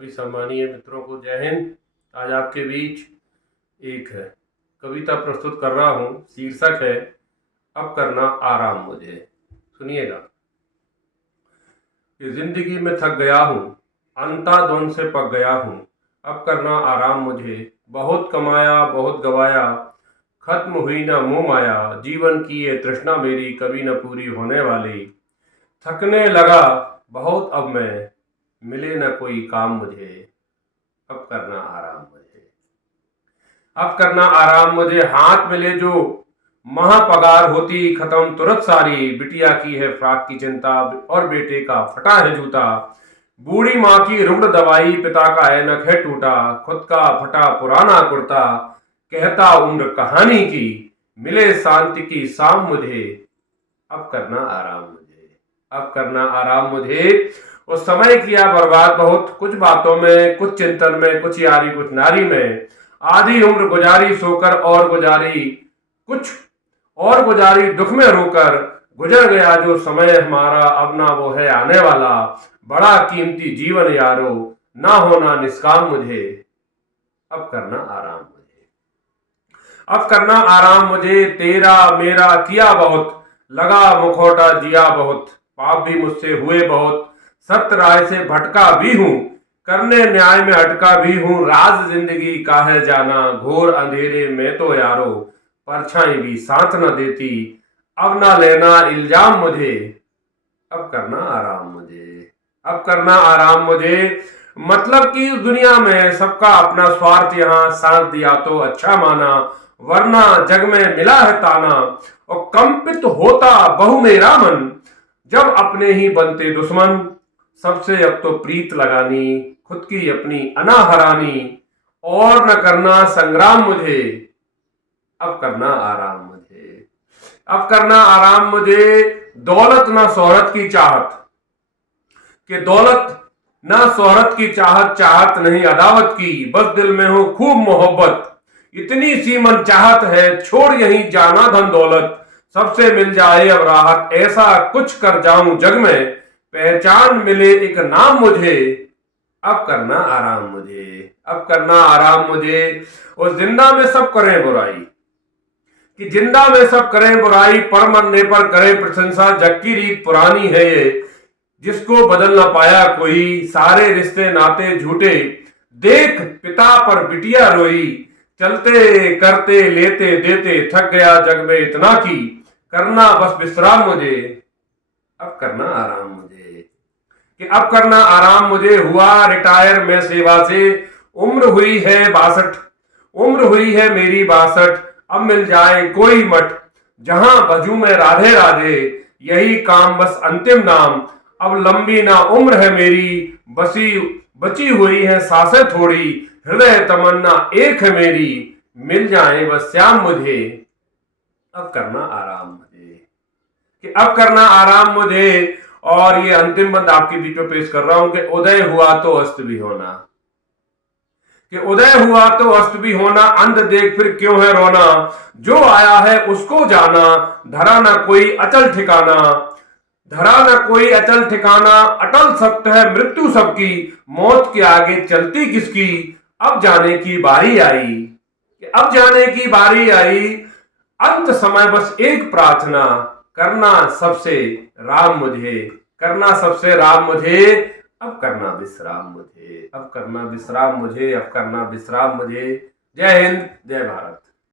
सभी सम्मानीय मित्रों को जय हिंद। आज आपके बीच एक कविता प्रस्तुत कर रहा हूँ। शीर्षक है अब करना आराम मुझे। सुनिएगा। कि जिंदगी में थक गया हूँ, अंधाधुंध से पक गया हूँ। अब करना आराम मुझे। बहुत कमाया बहुत गवाया, खत्म हुई ना मोह माया। जीवन की ये तृष्णा मेरी कभी न पूरी होने वाली। थकने लगा बहुत अब मैं, मिले न कोई काम मुझे। अब करना आराम मुझे। अब करना आराम मुझे। हाथ मिले जो महापगार होती खत्म तुरंत सारी। बिटिया की है फ्राक की चिंता और बेटे का फटा है जूता। बूढ़ी माँ की रुग्ण दवाई, पिता का ऐनक है टूटा। खुद का फटा पुराना कुर्ता, कहता उम्र कहानी की। मिले शांति की शाम मुझे। अब करना आराम मुझे। अब करना आराम मुझे। उस समय किया बर्बाद बहुत, कुछ बातों में कुछ चिंतन में, कुछ यारी कुछ नारी में। आधी उम्र गुजारी सोकर और गुजारी कुछ और गुजारी दुख में रोकर। गुजर गया जो समय हमारा, अब ना वो है आने वाला। बड़ा कीमती जीवन यारो, ना होना निष्काम मुझे। अब करना आराम मुझे। अब करना आराम मुझे। तेरा मेरा किया बहुत, लगा मुखौटा जिया बहुत। पाप भी मुझसे हुए बहुत, सत्य राय से भटका भी हूं। करने न्याय में अटका भी हूं। राज जिंदगी का है जाना, घोर अंधेरे में तो यारो। परछाई भी साथ न देती, अब ना लेना इल्जाम मुझे। अब करना आराम मुझे। अब करना आराम मुझे। मतलब कि इस दुनिया में सबका अपना स्वार्थ, यहाँ साथ दिया तो अच्छा माना, वरना जग में मिला है ताना। और कंपित होता बहु मेरा मन, जब अपने ही बनते दुश्मन। सबसे अब तो प्रीत लगानी, खुद की अपनी अनाहरानी। और न करना संग्राम मुझे। अब करना आराम मुझे। अब करना आराम मुझे। दौलत ना शोहरत की चाहत, कि दौलत ना शोहरत की चाहत, चाहत नहीं अदावत की। बस दिल में हो खूब मोहब्बत, इतनी सी मन चाहत है। छोड़ यहीं जाना धन दौलत, सबसे मिल जाए अब राहत। ऐसा कुछ कर जाऊं जग में, पहचान मिले एक नाम मुझे। अब करना आराम मुझे। अब करना आराम मुझे। और जिंदा में सब करें बुराई, कि जिंदा में सब करें बुराई, पर मरने पर करें प्रशंसा। जग की रीत पुरानी है ये, जिसको बदल ना पाया कोई। सारे रिश्ते नाते झूठे, देख पिता पर बिटिया रोई। चलते करते लेते देते, थक गया जग में इतना की। करना बस विश्राम मुझे। अब करना आराम मुझे। कि अब करना आराम मुझे। हुआ रिटायर में सेवा से, उम्र हुई है 62। उम्र हुई है मेरी 62। अब मिल जाए कोई मठ, जहां भजू में राधे राधे। यही काम बस अंतिम नाम, अब लंबी ना उम्र है मेरी। बसी बची हुई है सांसें थोड़ी, हृदय तमन्ना एक है मेरी। मिल जाए बस श्याम मुझे। अब करना आराम मुझे। कि अब करना आराम मुझे। और ये अंतिम बंद आपके बीच में पेश कर रहा हूं कि उदय हुआ तो अस्त भी होना। कि उदय हुआ तो अस्त भी होना, अंध देख फिर क्यों है रोना। जो आया है उसको जाना, धरा ना कोई अचल ठिकाना। धरा न कोई अचल ठिकाना, अटल सत्य है मृत्यु सबकी। मौत के आगे चलती किसकी। अब जाने की बारी आई। अब जाने की बारी आई। अंत समय बस एक प्रार्थना, करना सबसे राम मुझे। करना सबसे राम मुझे। अब करना विश्राम मुझे। अब करना विश्राम मुझे। अब करना विश्राम मुझे। जय हिंद, जय भारत।